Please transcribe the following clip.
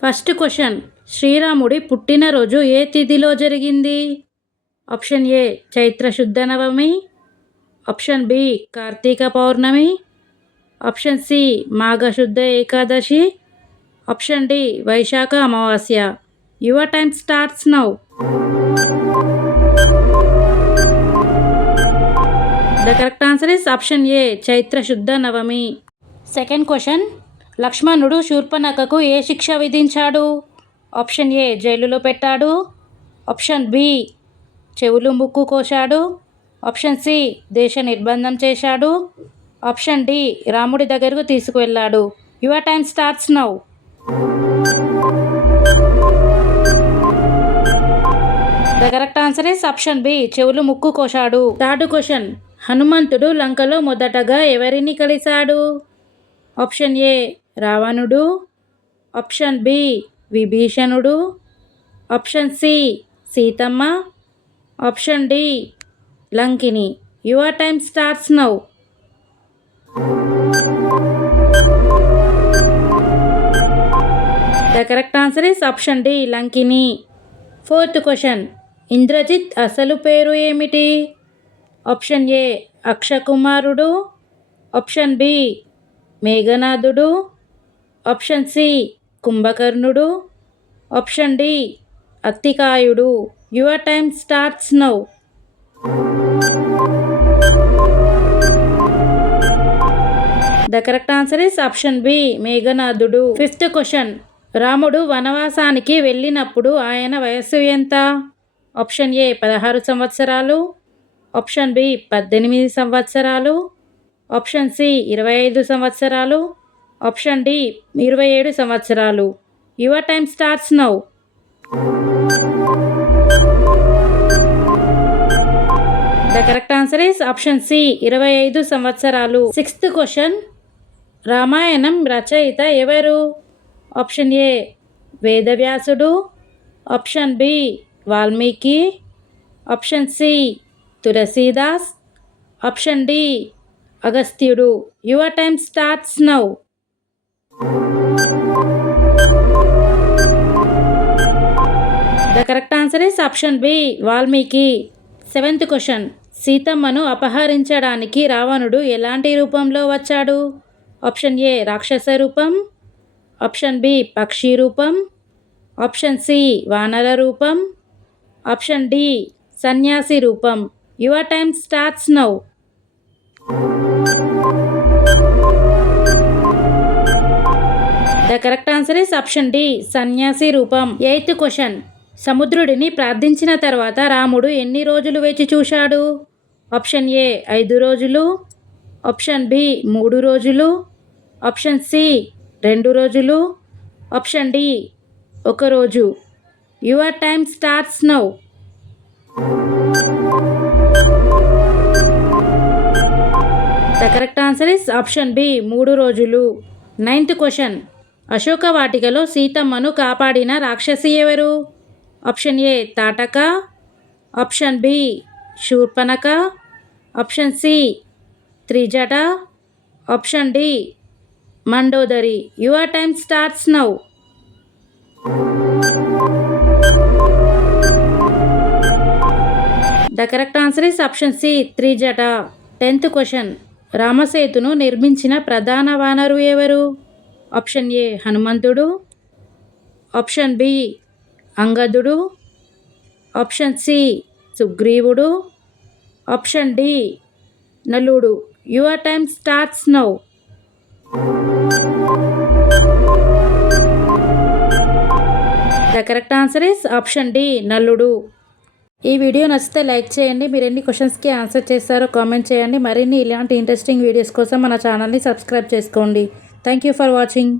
First question, శ్రీరాముడి పుట్టినరోజు ఏ తిథిలో జరిగింది? ఆప్షన్ ఏ చైత్ర శుద్ధ నవమి, ఆప్షన్ బి కార్తీక పౌర్ణమి, ఆప్షన్ సి మాఘశుద్ధ ఏకాదశి, ఆప్షన్ డి వైశాఖ అమావాస్య. Your time starts now. The correct answer is option A చైత్ర శుద్ధ నవమి. సెకండ్ క్వశ్చన్, లక్ష్మణుడు శూర్పణఖకు ఏ శిక్ష విధించాడు? ఆప్షన్ ఏ జైలులో పెట్టాడు, ఆప్షన్ బి చెవులు ముక్కు కోశాడు, ఆప్షన్ సి దేశ నిర్బంధం చేశాడు, ఆప్షన్ డి రాముడి దగ్గరకు తీసుకువెళ్ళాడు. Your time starts now. The correct answer is option B చెవులు ముక్కు కోశాడు. థర్డ్ క్వశ్చన్, హనుమంతుడు లంకలో మొదటగా ఎవరిని కలిశాడు? ఆప్షన్ ఏ రావణుడు, ఆప్షన్ బి విభీషణుడు, ఆప్షన్ సి సీతమ్మ, option D Lankini. Your time starts now. The correct answer is option D Lankini. Fourth question, Indrajit అసలు పేరు ఏమిటి? ఆప్షన్ ఏ అక్షకుమారుడు, ఆప్షన్ బి మేఘనాథుడు, ఆప్షన్ సి కుంభకర్ణుడు, ఆప్షన్ డి అత్తికాయుడు. Your time starts now. The correct answer is option B మేఘనాథుడు. Fifth question, రాముడు వనవాసానికి వెళ్ళినప్పుడు ఆయన వయస్సు ఎంత? ఆప్షన్ ఏ 16 సంవత్సరాలు, ఆప్షన్ బి 18 సంవత్సరాలు, ఆప్షన్ సి 25 సంవత్సరాలు, ఆప్షన్ డి 27 సంవత్సరాలు. Your time starts now. The correct answer is option C 25 సంవత్సరాలు. సిక్స్త్ క్వశ్చన్, రామాయణం రచయిత ఎవరు? ఆప్షన్ ఏ వేదవ్యాసుడు, option B Valmiki, option C Tulsidas, option D అగస్త్యుడు. Your time starts now. The correct answer is option B Valmiki. Seventh question, సీతమ్మను అపహరించడానికి రావణుడు ఎలాంటి రూపంలో వచ్చాడు? ఆప్షన్ ఏ రాక్షస రూపం, ఆప్షన్ బి పక్షి రూపం, ఆప్షన్ సి వానర రూపం, ఆప్షన్ డి సన్యాసి రూపం. Your time starts now. The correct answer is option D సన్యాసి రూపం. ఎయిత్ క్వశ్చన్, సముద్రుడిని ప్రార్థించిన తర్వాత రాముడు ఎన్ని రోజులు వేచి చూశాడు? ఆప్షన్ ఏ 5 రోజులు, ఆప్షన్ బి 3 రోజులు, ఆప్షన్ సి 2 రోజులు, ఆప్షన్ డి 1 రోజు. Your time starts now. The correct answer is option B 3 రోజులు. నైన్త్ క్వశ్చన్, అశోక వాటికలో సీతమ్మను కాపాడిన రాక్షసి ఎవరు? Option A Tataka, option B Surpanakha, option C Trijata, option D Mandodari. Your time starts now. The correct answer is option C Trijata. 10th question, రామసేతును నిర్మించిన ప్రధాన వానరు ఎవరు? ఆప్షన్ ఏ హనుమంతుడు, ఆప్షన్ బి అంగదుడు, ఆప్షన్ సి సుగ్రీవుడు, ఆప్షన్ డి నలుడు. Your time starts now. The correct answer is option D నలుడు. ఈ వీడియో నచ్చితే లైక్ చేయండి. మీరు ఎన్ని క్వశ్చన్స్కి ఆన్సర్ చేస్తారో కామెంట్ చేయండి. మరిన్ని ఇలాంటి ఇంట్రెస్టింగ్ వీడియోస్ కోసం మన ఛానల్ని సబ్స్క్రైబ్ చేసుకోండి. Thank you for watching.